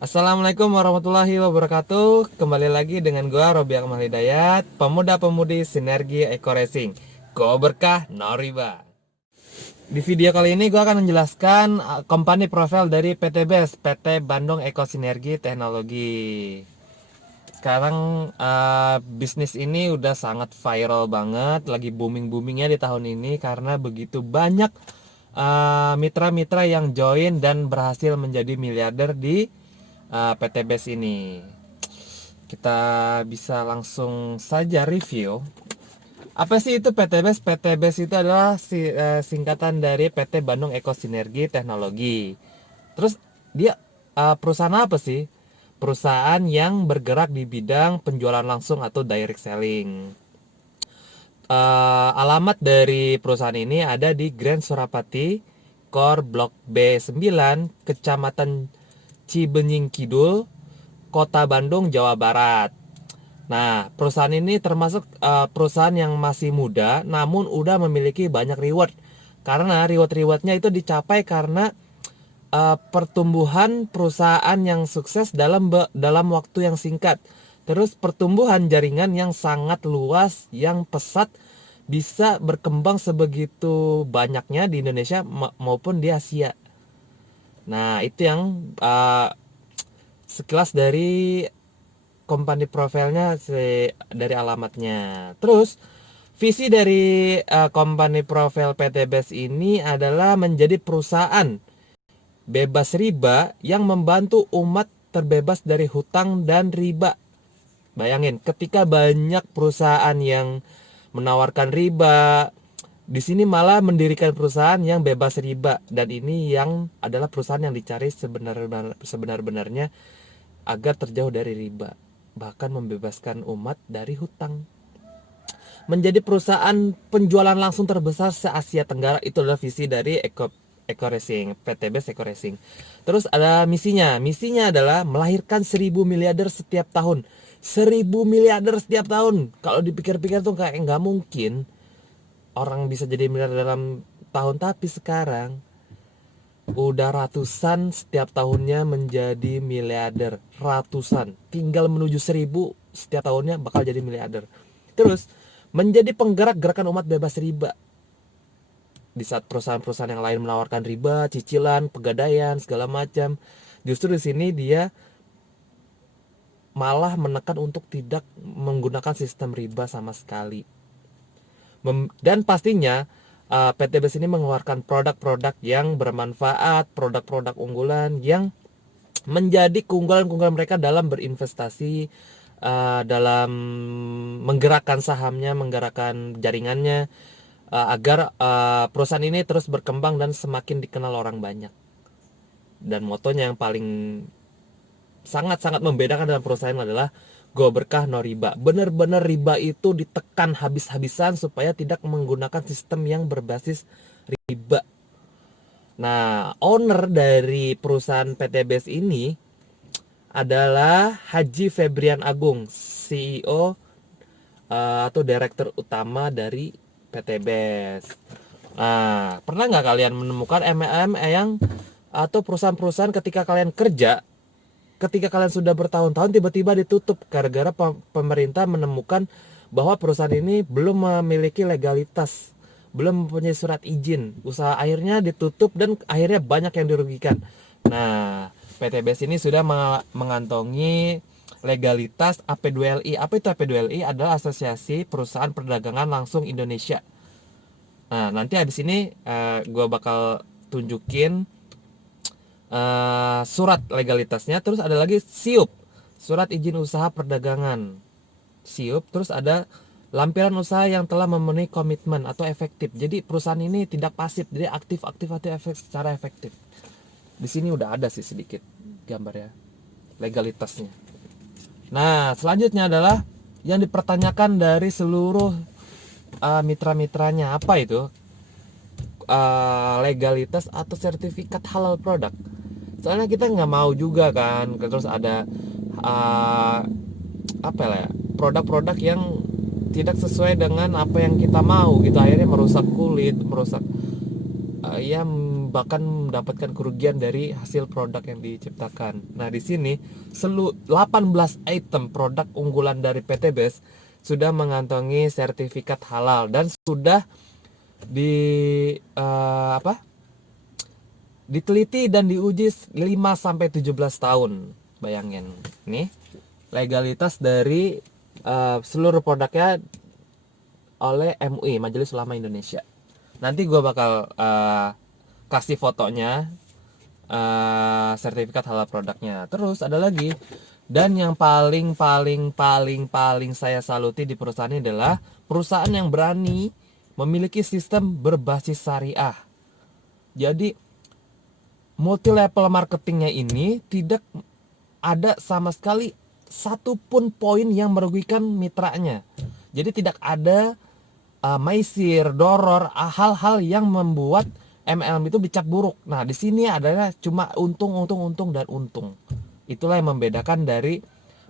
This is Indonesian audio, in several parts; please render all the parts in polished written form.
Assalamualaikum warahmatullahi wabarakatuh. Kembali lagi dengan gua Robi Akmal Hidayat, pemuda-pemudi Sinergi Eko Racing. Go berkah, no riba. Di video kali ini gua akan menjelaskan company profile dari PT BES, PT Bandung Eko Sinergi Teknologi. Sekarang bisnis ini udah sangat viral banget, lagi booming-boomingnya di tahun ini karena begitu banyak mitra-mitra yang join dan berhasil menjadi miliarder di PT BES ini. Kita bisa langsung saja review. Apa sih itu PT BES? PT BES itu adalah singkatan dari PT Bandung Eko Sinergi Teknologi. Terus dia perusahaan apa sih? Perusahaan yang bergerak di bidang penjualan langsung atau direct selling. Alamat dari perusahaan ini ada di Grand Surapati, Kor Blok B9, Kecamatan Cibenying Kidul, Kota Bandung, Jawa Barat. Nah, perusahaan ini termasuk perusahaan yang masih muda, namun udah memiliki banyak reward. Karena reward-rewardnya itu dicapai karena pertumbuhan perusahaan yang sukses dalam waktu yang singkat. Terus pertumbuhan jaringan yang sangat luas, yang pesat, bisa berkembang sebegitu banyaknya di Indonesia maupun di Asia. Nah, itu yang sekilas dari company profilnya dari alamatnya. Terus visi dari company profile PT BES ini adalah menjadi perusahaan bebas riba yang membantu umat terbebas dari hutang dan riba. Bayangin, ketika banyak perusahaan yang menawarkan riba, di sini malah mendirikan perusahaan yang bebas riba, dan ini yang adalah perusahaan yang dicari sebenar-benarnya agar terjauh dari riba, bahkan membebaskan umat dari hutang. Menjadi perusahaan penjualan langsung terbesar se-Asia Tenggara, itu adalah visi dari Eko Racing, PT BES Eko Racing. Terus ada misinya. Misinya adalah melahirkan 1000 miliarder setiap tahun. 1000 miliarder setiap tahun. Kalau dipikir-pikir tuh kayak nggak mungkin orang bisa jadi miliarder dalam tahun, tapi sekarang udah ratusan setiap tahunnya menjadi miliarder. Ratusan. Tinggal menuju 1000 setiap tahunnya bakal jadi miliarder. Terus menjadi penggerak gerakan umat bebas riba. Di saat perusahaan-perusahaan yang lain menawarkan riba, cicilan, pegadaian, segala macam, justru di sini dia malah menekan untuk tidak menggunakan sistem riba sama sekali. Dan pastinya PT BES ini mengeluarkan produk-produk yang bermanfaat, produk-produk unggulan yang menjadi keunggulan-keunggulan mereka dalam berinvestasi, dalam menggerakkan sahamnya, menggerakkan jaringannya, agar perusahaan ini terus berkembang dan semakin dikenal orang banyak. Dan motonya yang paling sangat-sangat membedakan dalam perusahaan adalah go berkah no riba. Benar-benar riba itu ditekan habis-habisan supaya tidak menggunakan sistem yang berbasis riba. Nah, owner dari perusahaan PT BES ini adalah Haji Febrian Agung, CEO atau direktur utama dari PT BES. Nah, pernah nggak kalian menemukan MLM yang atau perusahaan-perusahaan ketika kalian kerja, ketika kalian sudah bertahun-tahun tiba-tiba ditutup gara-gara pemerintah menemukan bahwa perusahaan ini belum memiliki legalitas, belum mempunyai surat izin, usaha akhirnya ditutup dan akhirnya banyak yang dirugikan. Nah, PT BES ini sudah mengantongi legalitas AP2LI. Apa itu AP2LI? Adalah Asosiasi Perusahaan Perdagangan Langsung Indonesia. Nah, nanti habis ini gue bakal tunjukin surat legalitasnya. Terus ada lagi SIUP, Surat Izin Usaha Perdagangan. SIUP. Terus ada lampiran usaha yang telah memenuhi komitmen atau efektif. Jadi perusahaan ini tidak pasif, jadi aktif secara efektif. Di sini udah ada sih sedikit gambarnya, legalitasnya. Nah, selanjutnya adalah yang dipertanyakan dari seluruh mitra-mitranya, apa itu? Legalitas atau sertifikat halal produk. Soalnya kita nggak mau juga kan, terus ada apa ya, produk-produk yang tidak sesuai dengan apa yang kita mau gitu, akhirnya merusak kulit, merusak ya bahkan mendapatkan kerugian dari hasil produk yang diciptakan. Nah, di sini 18 item produk unggulan dari PT BES sudah mengantongi sertifikat halal dan sudah di diteliti dan diuji 5 sampai 17 tahun. Bayangin. Nih, legalitas dari seluruh produknya oleh MUI, Majelis Ulama Indonesia. Nanti gue bakal kasih fotonya, sertifikat halal produknya. Terus ada lagi, dan yang paling saya saluti di perusahaan ini adalah perusahaan yang berani memiliki sistem berbasis syariah. Jadi multi level marketingnya ini tidak ada sama sekali satupun poin yang merugikan mitranya. Jadi tidak ada maisir, doror, hal-hal yang membuat MLM itu dicap buruk. Nah, di sini adalah cuma untung dan untung. Itulah yang membedakan dari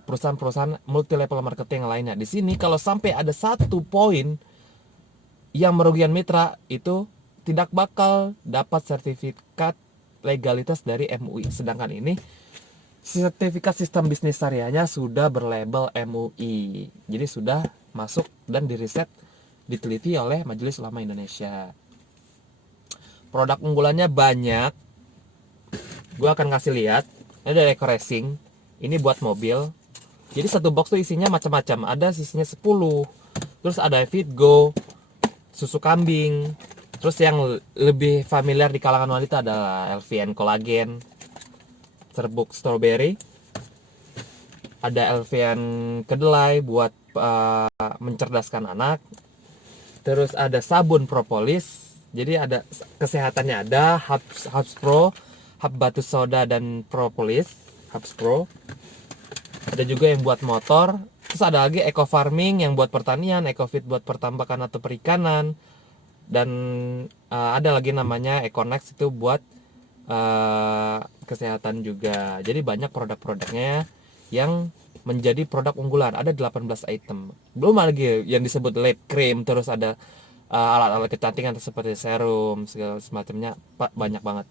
perusahaan-perusahaan multi level marketing lainnya. Di sini kalau sampai ada satu poin yang merugikan mitra, itu tidak bakal dapat sertifikat legalitas dari MUI. Sedangkan ini sertifikat sistem bisnis syariahnya sudah berlabel MUI. Jadi sudah masuk dan diriset, diteliti oleh Majelis Ulama Indonesia. Produk unggulannya banyak. Gue akan kasih lihat. Ini ada Eco Racing. Ini buat mobil. Jadi satu box tuh isinya macam-macam. Ada sisinya 10. Terus ada Fitgo, susu kambing. Terus yang lebih familiar di kalangan wanita adalah LVN Collagen, serbuk strawberry. Ada LVN kedelai buat mencerdaskan anak. Terus ada sabun propolis. Jadi ada kesehatannya, ada Hubs Pro, hab batu soda dan propolis, Hubs Pro. Ada juga yang buat motor. Terus ada lagi Eco Farming yang buat pertanian, EcoFit buat pertambakan atau perikanan. Dan ada lagi namanya Econex, itu buat kesehatan juga. Jadi banyak produk-produknya yang menjadi produk unggulan. Ada 18 item. Belum lagi yang disebut lab cream. Terus ada alat-alat kecantikan seperti serum, segala semacamnya. Banyak banget.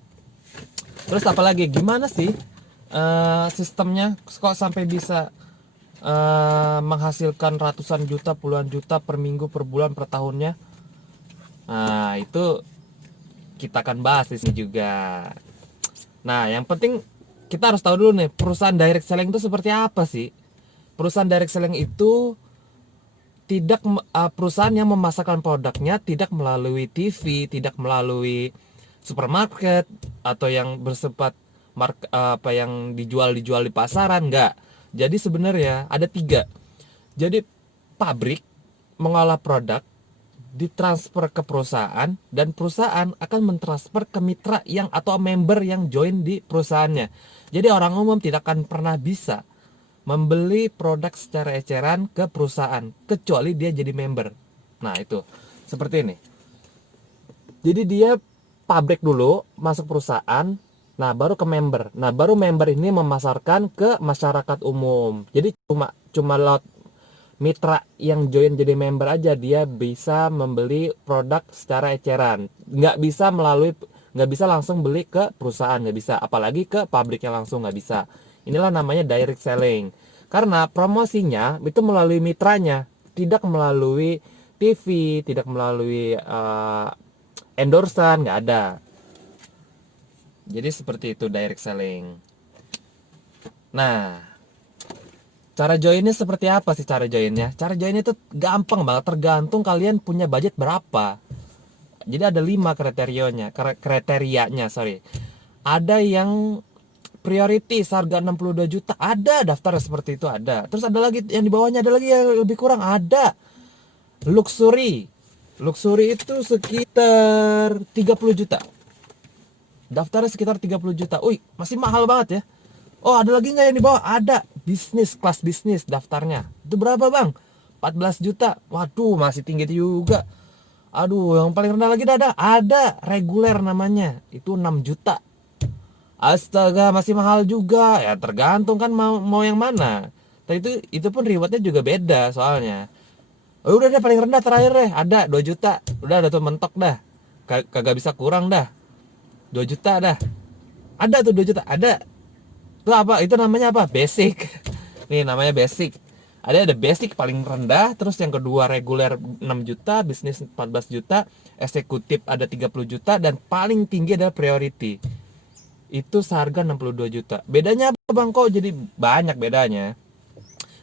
Terus apalagi, gimana sih sistemnya kok sampai bisa menghasilkan ratusan juta, puluhan juta per minggu, per bulan, per tahunnya? Nah, itu kita akan bahas di sini juga. Nah, yang penting kita harus tahu dulu nih, perusahaan direct selling itu seperti apa sih? Perusahaan direct selling itu tidak perusahaan yang memasarkan produknya tidak melalui TV, tidak melalui supermarket atau yang bersifat yang dijual di pasaran, enggak. Jadi sebenarnya ada 3. Jadi pabrik mengolah produk, ditransfer ke perusahaan, dan perusahaan akan mentransfer ke mitra yang atau member yang join di perusahaannya. Jadi orang umum tidak akan pernah bisa membeli produk secara eceran ke perusahaan kecuali dia jadi member. Nah, itu seperti ini. Jadi dia pabrik dulu, masuk perusahaan, nah baru ke member. Nah, baru member ini memasarkan ke masyarakat umum. Jadi cuma lewat mitra yang join jadi member aja dia bisa membeli produk secara eceran. Nggak bisa langsung beli ke perusahaan, nggak bisa. Apalagi ke pabriknya langsung, nggak bisa. Inilah namanya direct selling. Karena promosinya itu melalui mitranya, tidak melalui TV, tidak melalui endorsan, nggak ada. Jadi seperti itu direct selling. Nah, cara joinnya seperti apa sih cara joinnya? Cara joinnya itu gampang banget, tergantung kalian punya budget berapa. Jadi ada 5 kriterianya, sorry. Ada yang prioritas harga 62 juta, ada daftar seperti itu, ada. Terus ada lagi yang di bawahnya, ada lagi yang lebih kurang, ada. Luxury itu sekitar 30 juta. Daftarnya sekitar 30 juta. Wih, masih mahal banget ya. Oh, ada lagi nggak yang di bawah? Ada. Kelas bisnis daftarnya. Itu berapa, Bang? 14 juta. Waduh, masih tinggi juga. Aduh, yang paling rendah lagi ada reguler namanya. Itu 6 juta. Astaga, masih mahal juga. Ya tergantung kan mau yang mana. Tapi itu pun rewardnya juga beda soalnya. Oh, udah deh, paling rendah terakhir deh. Ada 2 juta. Udah tuh mentok dah. Kagak bisa kurang dah. 2 juta dah. Ada tuh 2 juta, ada. Itu apa? Itu namanya apa? Basic. Nih namanya basic. Ada basic paling rendah, terus yang kedua reguler 6 juta, bisnis 14 juta, eksekutif ada 30 juta, dan paling tinggi adalah priority. Itu seharga 62 juta. Bedanya apa bang? Kok jadi banyak bedanya?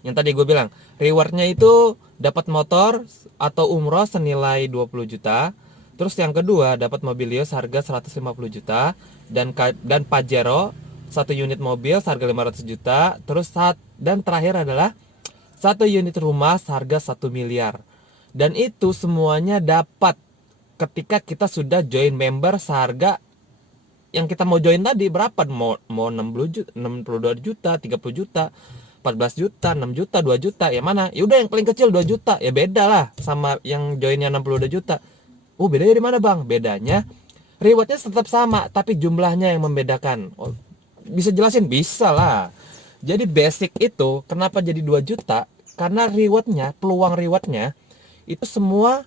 Yang tadi gue bilang, rewardnya itu dapat motor atau umroh senilai 20 juta. Terus yang kedua dapat mobilio seharga 150 juta dan Pajero 1 unit mobil seharga 500 juta. Terus dan terakhir adalah 1 unit rumah seharga 1 miliar. Dan itu semuanya dapat ketika kita sudah join member seharga yang kita mau join tadi berapa? Mau 60 juta, 62 juta, 30 juta, 14 juta, 6 juta, 2 juta. Ya mana? Ya udah yang paling kecil 2 juta. Ya beda lah sama yang joinnya 62 juta. Oh, bedanya di mana, Bang? Bedanya rewardnya tetap sama, tapi jumlahnya yang membedakan. Oh, bisa jelasin? Bisa lah. Jadi basic itu kenapa jadi 2 juta? Karena rewardnya, peluang rewardnya itu semua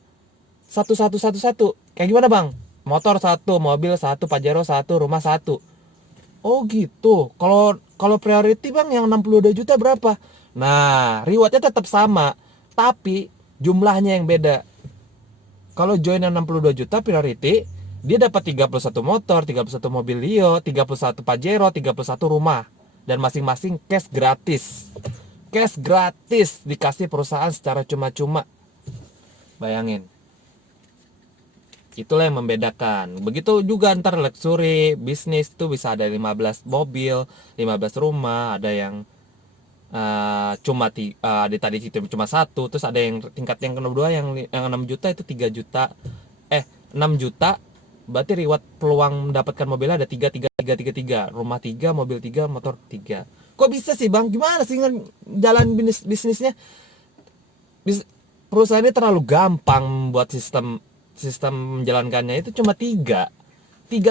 satu. Kayak gimana bang? Motor 1, mobil 1, Pajero 1, rumah 1. Oh gitu. Kalau priority bang yang 62 juta berapa? Nah, rewardnya tetap sama, tapi jumlahnya yang beda. Kalau join yang 62 juta priority, dia dapat 31 motor, 31 mobil Leo, 31 Pajero, 31 rumah. Dan masing-masing cash gratis. Cash gratis dikasih perusahaan secara cuma-cuma. Bayangin. Itulah yang membedakan. Begitu juga antar luxury bisnis itu bisa ada 15 mobil, 15 rumah, ada yang ada tadi itu cuma 1, terus ada yang tingkat yang kedua yang 6 juta itu 3 juta. 6 juta berarti reward peluang mendapatkan mobilnya ada 3, rumah 3, mobil 3, motor 3. Kok bisa sih bang? Gimana sih jalan bisnisnya? Perusahaan ini terlalu gampang buat sistem menjalankannya. Itu cuma 3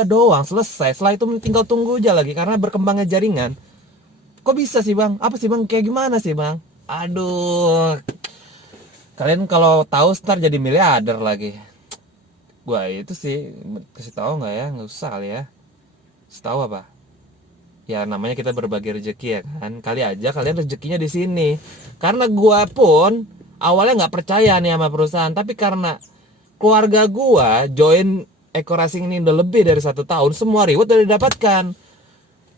doang selesai. Setelah itu tinggal tunggu aja lagi karena berkembangnya jaringan. Kok bisa sih bang? Apa sih bang? Kayak gimana sih bang? Aduh, kalian kalau tahu ntar jadi miliarder lagi. Gua itu sih kasih tahu nggak ya? Nggak usah kali ya. Kasih tahu apa? Ya namanya kita berbagi rezeki ya kan. Kali aja kalian rezekinya di sini. Karena gua pun awalnya nggak percaya nih sama perusahaan, tapi karena keluarga gua join Eko Racing ini udah lebih dari 1 tahun, semua reward udah didapatkan.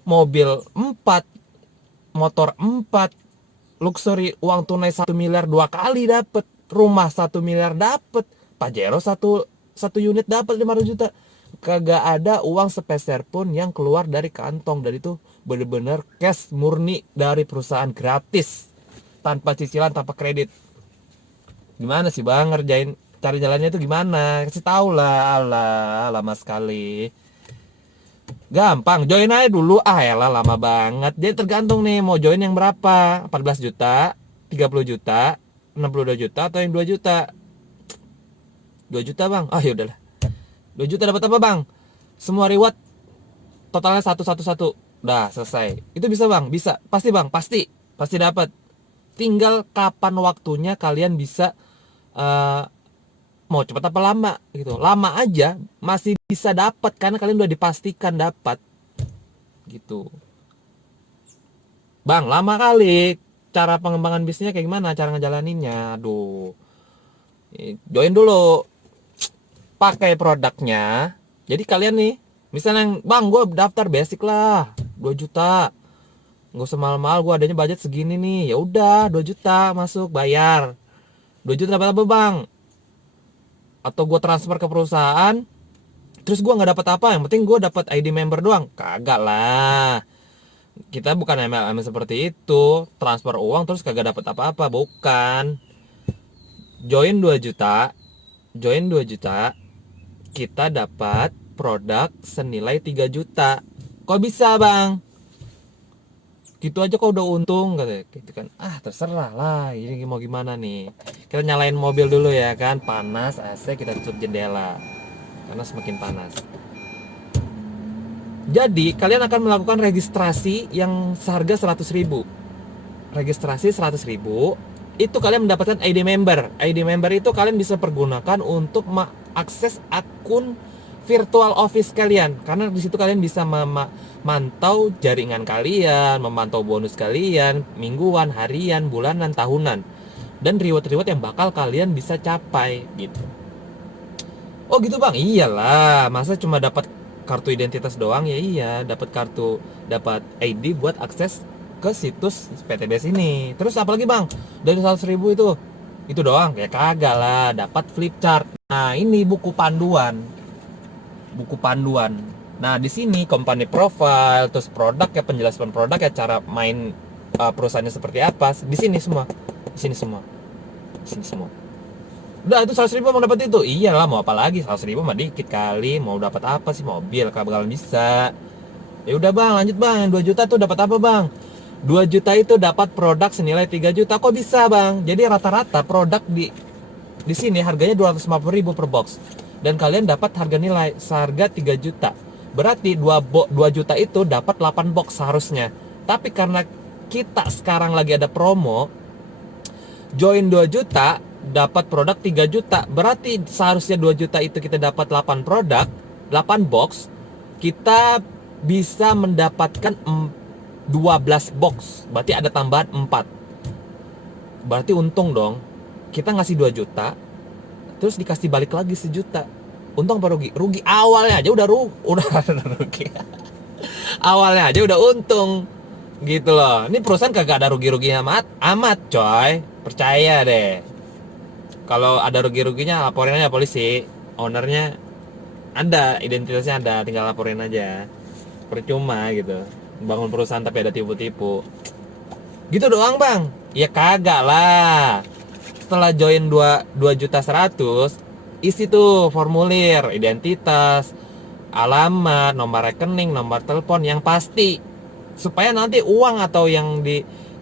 Mobil 4, motor 4, luxury uang tunai 1 miliar 2 kali dapat, rumah 1 miliar dapat, Pajero 1 unit dapat 500 juta. Kagak ada uang sepeser pun yang keluar dari kantong. Dan itu bener-bener cash murni dari perusahaan gratis, tanpa cicilan, tanpa kredit. Gimana sih bang ngerjain, cari jalannya itu gimana? Kasih tahu lah. Alah, lama sekali. Gampang, join aja dulu. Elah lama banget. Jadi tergantung nih mau join yang berapa, 14 juta, 30 juta, 62 juta, atau yang 2 juta. 2 juta bang. Yaudahlah, 2 juta dapat apa bang? Semua reward totalnya 1. Dah selesai. Itu bisa bang? Bisa. Pasti bang? Pasti dapat. Tinggal kapan waktunya kalian bisa mau cepat apa lama gitu. Lama aja masih bisa dapat karena kalian udah dipastikan dapat gitu. Bang, lama kali. Cara pengembangan bisnisnya kayak gimana? Cara ngejalaninnya? Aduh. Join dulu. Pakai produknya. Jadi kalian nih, misalnya bang gue daftar basic lah 2 juta. Nggak usah mahal-mahal, gue adanya budget segini nih. Ya udah 2 juta masuk, bayar. 2 juta dapat apa bang? Atau gue transfer ke perusahaan, terus gue nggak dapat apa, yang penting gue dapat ID member doang? Kagak lah, kita bukan MLM seperti itu, transfer uang terus kagak dapat apa-apa, bukan. Join 2 juta, kita dapat produk senilai 3 juta. Kok bisa bang? Gitu aja kok udah untung katanya gitu kan. Terserah lah, ini mau gimana nih. Kita nyalain mobil dulu ya kan, panas AC, kita tutup jendela karena semakin panas. Jadi kalian akan melakukan registrasi yang seharga 100.000. Registrasi 100.000, itu kalian mendapatkan ID member. ID member itu kalian bisa pergunakan untuk mengakses akun virtual office kalian, karena di situ kalian bisa memantau jaringan kalian, memantau bonus kalian mingguan, harian, bulanan, tahunan, dan reward-reward yang bakal kalian bisa capai gitu. Oh gitu bang, iyalah, masa cuma dapat kartu identitas doang? Ya iya, dapat kartu, dapat ID buat akses ke situs PTBS ini. Terus apalagi bang, dari 100.000 itu doang? Ya kagak lah, dapat flip chart. Nah ini buku panduan. Nah di sini company profile, terus produk ya, penjelasan produk ya, cara main perusahaannya seperti apa. Di sini semua. Udah itu 100.000 mau dapat itu. Iyalah, mau apa lagi, 100.000 mah dikit kali. Mau dapat apa sih, mobil bakalan bisa. Ya udah bang, lanjut bang. 2 juta tuh dapat apa bang? 2 juta itu dapat produk senilai 3 juta. Kok bisa bang? Jadi rata-rata produk di sini harganya 250.000 per box, dan kalian dapat harga nilai seharga 3 juta. Berarti 2 juta itu dapat 8 box seharusnya. Tapi karena kita sekarang lagi ada promo, join 2 juta dapat produk 3 juta. Berarti seharusnya 2 juta itu kita dapat 8 produk, 8 box. Kita bisa mendapatkan 12 box. Berarti ada tambahan 4. Berarti untung dong. Kita ngasih 2 juta, terus dikasih balik lagi 1 juta. Untung apa rugi? Rugi awalnya aja udah rugi. Awalnya aja udah untung. Gitu loh. Ini perusahaan kagak ada rugi-ruginya amat coy. Percaya deh. Kalau ada rugi-ruginya laporin aja polisi. Ownernya ada, identitasnya ada, tinggal laporin aja. Percuma gitu. Bangun perusahaan tapi ada tipu-tipu. Gitu doang bang? Ya kagak lah. Setelah join 2 juta 100, isi tuh formulir identitas, alamat, nomor rekening, nomor telepon yang pasti, supaya nanti uang atau yang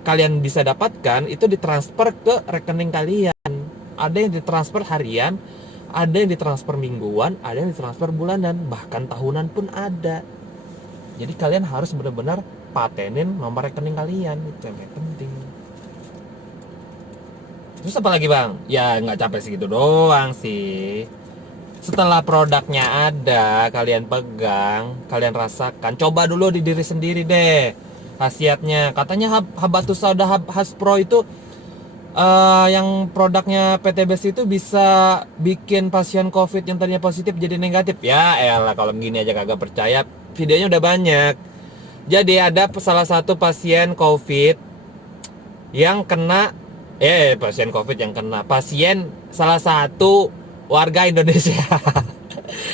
kalian bisa dapatkan itu ditransfer ke rekening kalian. Ada yang ditransfer harian, ada yang ditransfer mingguan, ada yang ditransfer bulanan, bahkan tahunan pun ada. Jadi kalian harus benar-benar patenin nomor rekening kalian, itu yang penting. Terus apa lagi bang? Ya nggak capek segitu doang sih. Setelah produknya ada, kalian pegang, kalian rasakan, coba dulu di diri sendiri deh khasiatnya. Katanya Habatus Sauda Haspro itu yang produknya PTBS itu bisa bikin pasien COVID yang tadinya positif jadi negatif. Ya elah, kalau begini aja kagak percaya. Videonya udah banyak. Jadi ada salah satu pasien COVID yang kena pasien salah satu warga Indonesia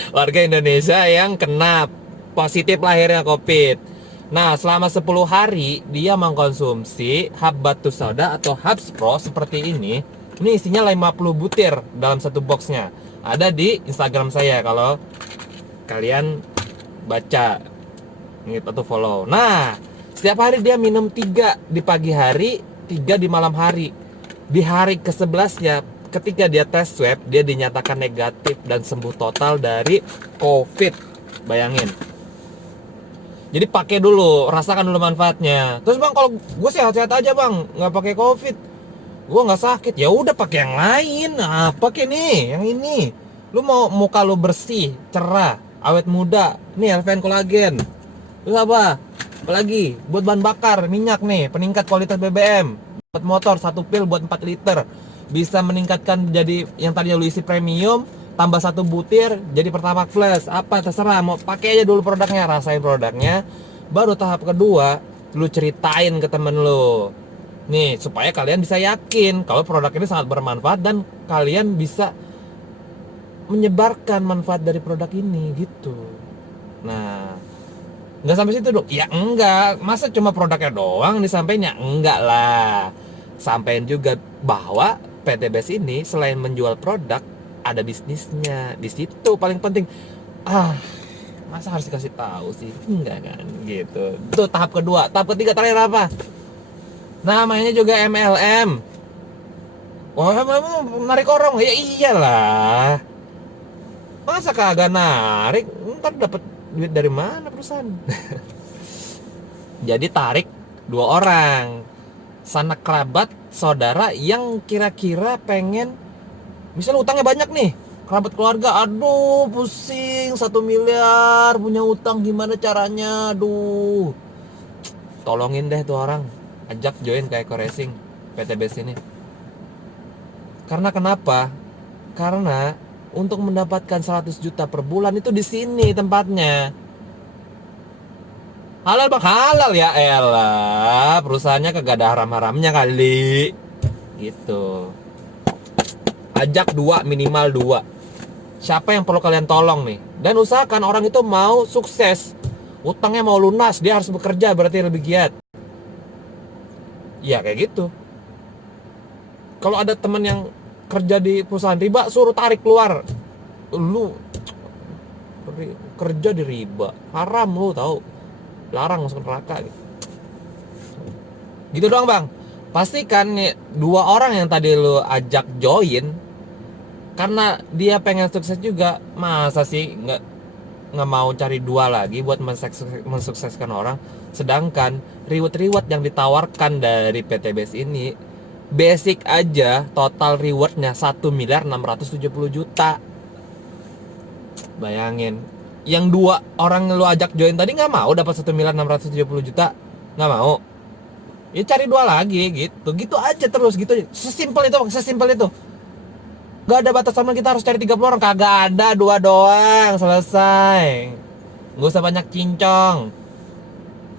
warga Indonesia yang kena positif lahirnya COVID. Nah selama 10 hari dia mengkonsumsi Habatus Sauda atau Habspro seperti ini. Ini isinya 50 butir dalam satu boxnya. Ada di Instagram saya kalau kalian baca gitu atau follow. Nah setiap hari dia minum 3 di pagi hari, 3 di malam hari. Di hari ke-11 ya, ketika dia tes swab, dia dinyatakan negatif dan sembuh total dari COVID. Bayangin. Jadi pakai dulu, rasakan dulu manfaatnya. Terus bang, kalau gue sehat-sehat aja bang, nggak pakai COVID, gue nggak sakit. Ya udah pakai yang lain. Nah, pakai nih, yang ini. Lu mau muka lu bersih, cerah, awet muda. Nih Elven Collagen. Terus apa? Apalagi buat bahan bakar, minyak nih, peningkat kualitas BBM. Buat motor 1 pil buat 4 liter. Bisa meningkatkan jadi yang tadinya lu isi premium, tambah 1 butir jadi Pertamax Plus. Apa terserah, mau pakai aja dulu produknya, rasain produknya. Baru tahap kedua, lu ceritain ke temen lu. Nih, supaya kalian bisa yakin kalau produk ini sangat bermanfaat dan kalian bisa menyebarkan manfaat dari produk ini gitu. Nah, nggak sampai situ dong? Ya enggak, masa cuma produknya doang disampaikan? Ya enggak lah. Sampaikan juga bahwa PTBS ini selain menjual produk, ada bisnisnya. Di situ paling penting. Masa harus dikasih tahu sih? Enggak kan, gitu. Itu tahap kedua. Tahap ketiga terakhir apa? Namanya juga MLM. Wah, narik orang? Ya iyalah. Masa kagak narik? Ntar dapat duit dari mana perusahaan? Jadi tarik 2 orang, sanak kerabat, saudara yang kira-kira pengen, misalnya utangnya banyak nih, kerabat keluarga, aduh pusing, 1 miliar punya utang, gimana caranya, aduh. Tolongin deh tuh orang, ajak join ke Eko Racing PTBS ini. Karena kenapa? Karena untuk mendapatkan 100 juta per bulan itu di sini tempatnya. Halal bang, halal ya elah. Perusahaannya kagak ada haram-haramnya kali. Gitu. Ajak 2, minimal 2. Siapa yang perlu kalian tolong nih? Dan usahakan orang itu mau sukses. Utangnya mau lunas, dia harus bekerja, berarti lebih giat. Ya kayak gitu. Kalau ada temen yang kerja di perusahaan riba, suruh tarik keluar. Lu kerja di riba, haram lu tahu. Larang masuk neraka gitu. Gitu doang bang. Pastikan nih 2 orang yang tadi lu ajak join, karena dia pengen sukses juga. Masa sih nggak mau cari 2 lagi buat mensukseskan orang, sedangkan reward yang ditawarkan dari PTBS ini basic aja total rewardnya 1.670.000.000. Bayangin, yang 2 orang lu ajak join tadi nggak mau dapat 1.670.000.000, nggak mau. Ya cari 2 lagi gitu aja terus gitu. Sesimpel itu, Gak ada batasan kita harus cari 30 orang, kagak ada, 2 doang selesai. Gak usah banyak cincong.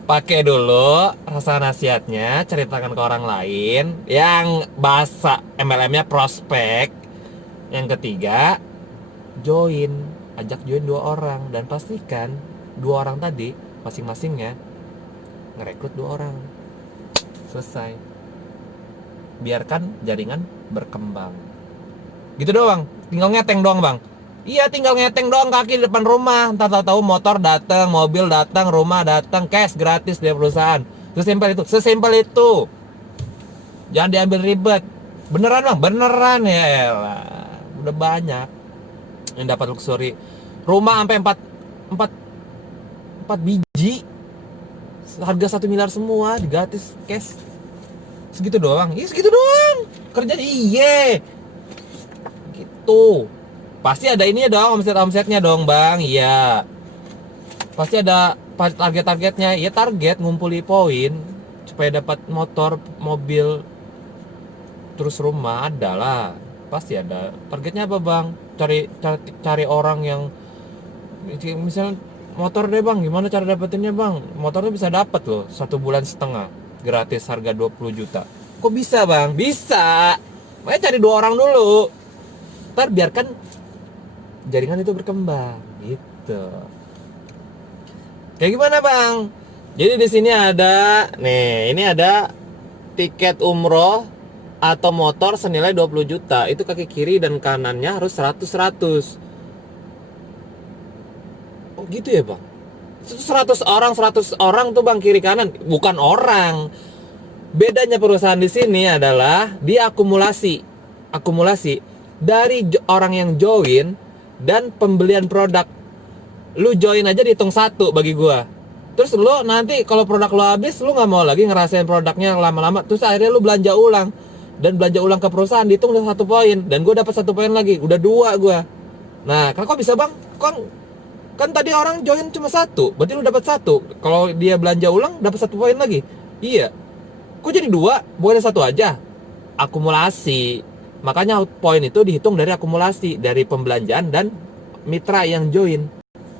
Pakai dulu rasa nasihatnya, ceritakan ke orang lain yang bahasa MLM-nya prospek. Yang ketiga, ajak join 2 orang dan pastikan 2 orang tadi masing-masingnya ngerekrut 2 orang. Selesai. Biarkan jaringan berkembang. Gitu doang, tinggal ngeteng doang bang. Iya, tinggal ngeteng doang kaki di depan rumah. Ntar tahu-tahu motor datang, mobil datang, rumah datang, cash gratis dari perusahaan. Sesimpel itu. Jangan diambil ribet. Beneran bang, beneran ya elah. Udah banyak yang dapat luxury rumah sampai 4 biji, harga 1 miliar semua, gratis cash. Segitu doang, segitu doang kerjanya. Iya gitu. Pasti ada ini dong, omsetnya dong bang. Iya, pasti ada targetnya. Ya target ngumpuli poin supaya dapat motor, mobil, terus rumah, adalah pasti ada. Targetnya apa bang? Cari orang yang misalnya motor deh bang, gimana cara dapetinnya bang? Motornya bisa dapat loh 1,5 bulan gratis, harga 20 juta. Kok bisa bang? Bisa. Makanya cari 2 orang dulu. Ntar biarkan jaringan itu berkembang gitu. Kayak gimana bang? Jadi di sini ada ini ada tiket umroh atau motor senilai 20 juta. Itu kaki kiri dan kanannya harus 100. Oh gitu ya bang? 100 orang tuh bang, kiri kanan. Bukan orang. Bedanya perusahaan di sini adalah dia akumulasi dari orang yang join dan pembelian produk. Lu join aja dihitung 1 bagi gua. Terus lu nanti kalau produk lu habis, lu nggak mau lagi ngerasain produknya lama-lama. Terus akhirnya lu belanja ulang, dan belanja ulang ke perusahaan dihitung udah 1 poin, dan gua dapat 1 poin lagi, udah 2 gua. Nah, kok bisa bang? Kan tadi orang join cuma 1, berarti lu dapat 1. Kalau dia belanja ulang dapat 1 poin lagi. Iya. Kok jadi 2? Bukannya 1 aja? Akumulasi. Makanya poin itu dihitung dari akumulasi, dari pembelanjaan dan mitra yang join.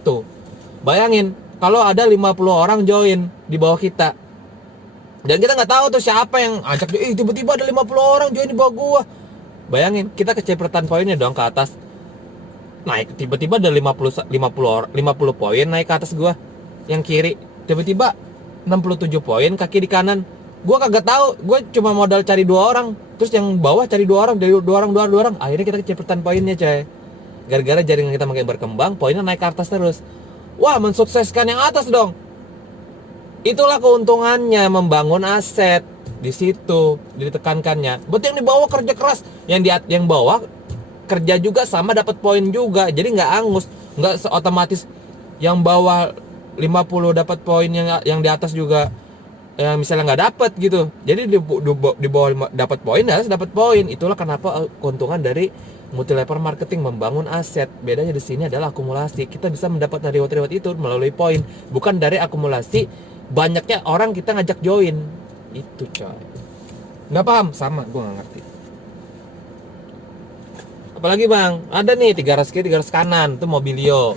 Tuh. Bayangin kalau ada 50 orang join di bawah kita. Dan kita nggak tahu tuh siapa yang ajak. Tiba-tiba ada 50 orang join di bawah gua. Bayangin, kita kecipratan poinnya dong ke atas. Naik tiba-tiba ada 50 poin naik ke atas gua. Yang kiri tiba-tiba 67 poin kaki di kanan. Gua kagak tahu, gua cuma modal cari 2 orang. Terus yang bawah cari 2 orang, dari 2 orang. Akhirnya kita kecipratan poinnya, coy. Gara-gara jaringan kita makin berkembang, poinnya naik ke atas terus. Wah, mensukseskan yang atas dong. Itulah keuntungannya membangun aset. Di situ ditekankannya. Betul, yang di bawah kerja keras, yang bawah kerja juga sama, dapat poin juga. Jadi nggak angus, nggak otomatis yang bawah 50 dapat poin, yang di atas juga yang misalnya nggak dapat gitu. Jadi di bawah dapat poin harus dapat poin. Itulah kenapa keuntungan dari multi level marketing, membangun aset. Bedanya di sini adalah akumulasi. Kita bisa mendapatkan reward itu melalui poin, bukan dari akumulasi banyaknya orang kita ngajak join. Itu coy. Nggak paham? Sama, gue nggak ngerti. Apalagi bang, ada nih 300 kiri 300 kanan, itu Mobilio.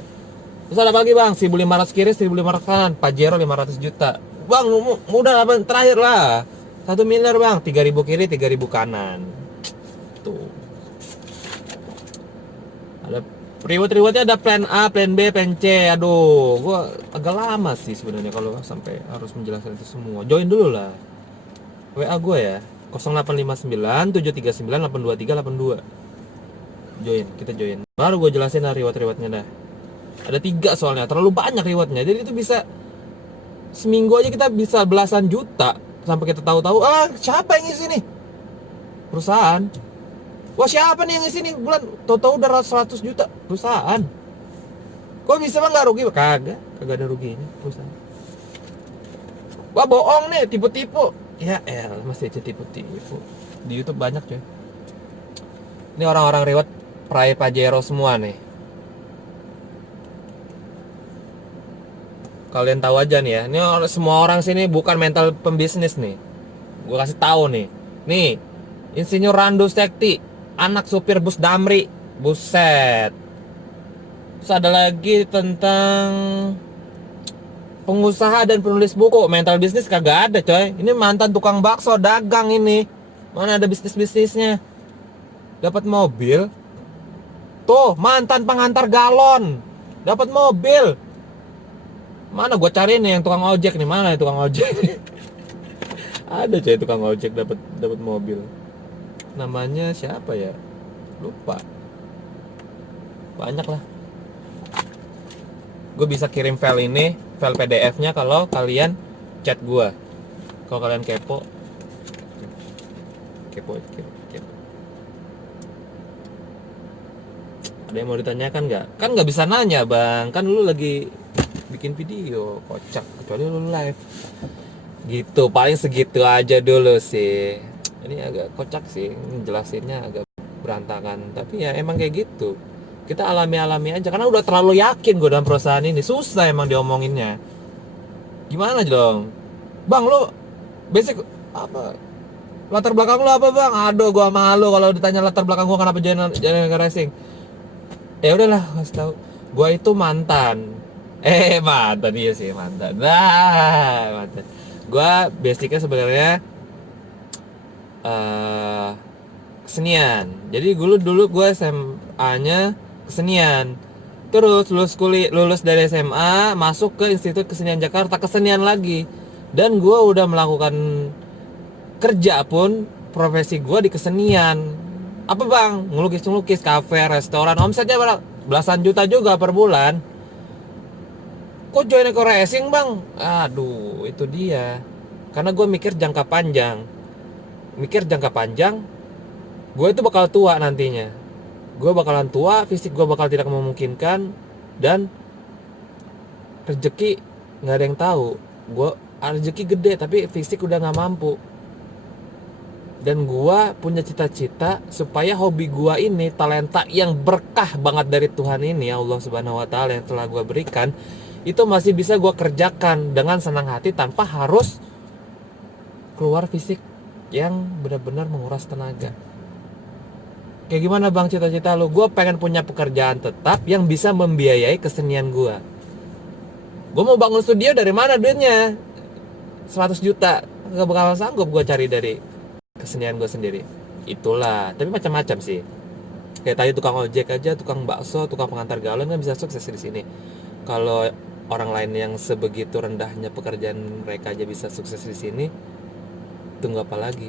Terus ada apa lagi bang? 1500 kiri 1500 kanan, Pajero 500 juta. Bang, mudah lah bang, terakhir lah 1 miliar bang, 3000 kiri 3000 kanan. Tuh. Ada rewardnya, ada plan A, plan B, plan C. Aduh, gua agak lama sih sebenarnya kalau sampai harus menjelaskan itu semua. Join dulu lah. WA gue ya, 0859 739 823 82. Join, kita join. Baru gue jelasin lah rewardnya dah. Ada 3 soalnya, terlalu banyak rewardnya. Jadi itu bisa seminggu aja kita bisa belasan juta. Sampai kita tahu-tahu, siapa yang ngisi nih? Perusahaan. Wah, siapa nih yang ngisi nih bulan? Tahu-tahu udah 100 juta perusahaan. Kok bisa bang nggak rugi? Kagak ada ruginya perusahaan. Wah, bohong nih, tipu-tipu. Ya masih aja tipu-tipu. Di YouTube banyak coy. Ini orang-orang reward Pajero semua nih. Kalian tahu aja nih ya. Ini semua orang sini bukan mental pembisnis nih. Gue kasih tahu nih. Nih, Insinyur Randu Sekti, anak supir bus Damri. Buset. Terus ada lagi tentang pengusaha dan penulis buku. Mental bisnis kagak ada coy. Ini mantan tukang bakso, dagang ini. Mana ada bisnisnya? Dapat mobil. Tuh, mantan pengantar galon, dapat mobil. Mana gue cari nih yang tukang ojek nih, mana yang tukang ojek? Ada coy tukang ojek dapat mobil. Namanya siapa ya? Lupa. Banyak lah. Gue bisa kirim file PDF-nya kalau kalian chat gue. Kalau kalian kepo. Ada yang mau ditanyakan nggak? Kan nggak bisa nanya bang, kan lu lagi bikin video, kocak. Kecuali lu live. Gitu, paling segitu aja dulu sih. Ini agak kocak sih, jelasinnya agak berantakan. Tapi ya emang kayak gitu. Kita alami-alami aja, karena udah terlalu yakin gue dalam perusahaan ini. Susah emang diomonginnya. Gimana dong? Bang, lu basic apa? Latar belakang lu apa bang? Aduh, gue malu kalau ditanya latar belakang gue kenapa jalan racing. Ya udahlah, kasih tahu. Gua itu mantan. Mantan iya sih, mantan. Mantan. Gua basicnya sebenarnya kesenian. Jadi dulu gua SMA-nya kesenian. Terus lulus dari SMA, masuk ke Institut Kesenian Jakarta, kesenian lagi. Dan gua udah melakukan kerja pun profesi gua di kesenian. Apa bang? Ngelukis, kafe, restoran, omsetnya belasan juta juga per bulan. Kok join Eco Racing bang? Aduh, itu dia. Karena gue mikir jangka panjang. Gue itu bakal tua nantinya. Gue bakalan tua, fisik gue bakal tidak memungkinkan. Dan rezeki gak ada yang tahu. Gue rezeki gede tapi fisik udah gak mampu. Dan gua punya cita-cita supaya hobi gua ini, talenta yang berkah banget dari Tuhan ini, Allah Subhanahu wa taala yang telah gua berikan, itu masih bisa gua kerjakan dengan senang hati tanpa harus keluar fisik yang benar-benar menguras tenaga. Kayak gimana bang cita-cita lu? Gua pengen punya pekerjaan tetap yang bisa membiayai kesenian gua. Gua mau bangun studio, dari mana duitnya? 100 juta. Gak bakal sanggup gua cari dari kesenian gue sendiri. Itulah, tapi macam-macam sih. Kayak tadi tukang ojek aja, tukang bakso, tukang pengantar galon kan bisa sukses di sini. Kalau orang lain yang sebegitu rendahnya pekerjaan mereka aja bisa sukses di sini, tunggu apa lagi?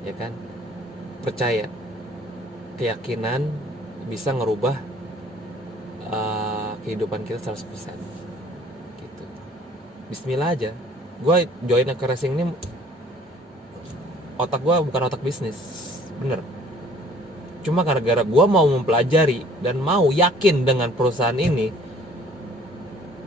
Ya kan? Percaya, keyakinan bisa ngerubah kehidupan kita 100%. Gitu. Bismillah aja. Gue join Eco Racing ini, otak gue bukan otak bisnis, bener. Cuma gara-gara gue mau mempelajari dan mau yakin dengan perusahaan ini,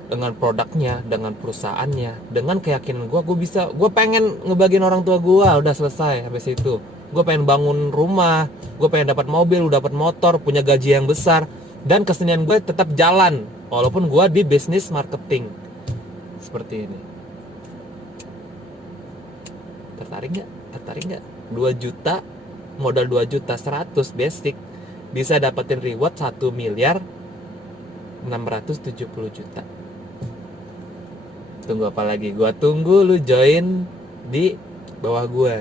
dengan produknya, dengan perusahaannya, dengan keyakinan gue pengen ngebagiin orang tua gue, udah selesai habis itu. Gue pengen bangun rumah, gue pengen dapat mobil, dapat motor, punya gaji yang besar, dan kesenian gue tetap jalan walaupun gue di bisnis marketing seperti ini. Tertarik nggak? Tertarik nggak? 2 juta, modal 2 juta 100 basic, bisa dapetin reward 1 miliar 670 juta. Tunggu apa lagi? Gua tunggu lu join di bawah gua.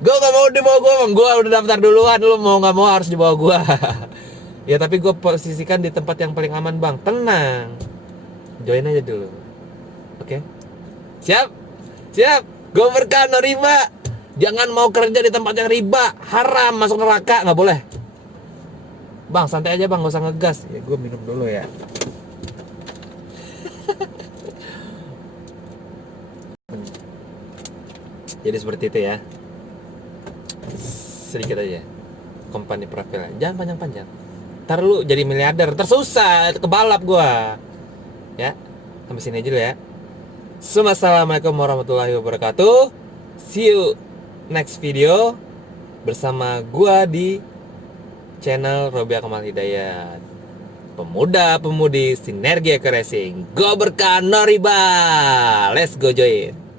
Gua gak mau di bawah gua, gua udah daftar duluan. Lu mau gak mau harus di bawah gua. Ya tapi gua posisikan di tempat yang paling aman, Bang. Tenang. Join aja dulu. Oke? Siap? Siap? Gua berkah no riba. Jangan mau kerja di tempat yang riba. Haram, masuk neraka, gak boleh. Bang, santai aja bang, gak usah ngegas. Ya gua minum dulu ya. Jadi seperti itu ya. Sedikit aja company profile, jangan panjang-panjang. Ntar lu jadi miliarder, tersusah, kebalap gua. Ya, sampai sini aja dulu ya. Assalamualaikum warahmatullahi wabarakatuh. See you next video bersama gua di channel Robi Akmal Hidayat. Pemuda-pemudi Sinergi Eco Racing. Go berkah no riba. Let's go join.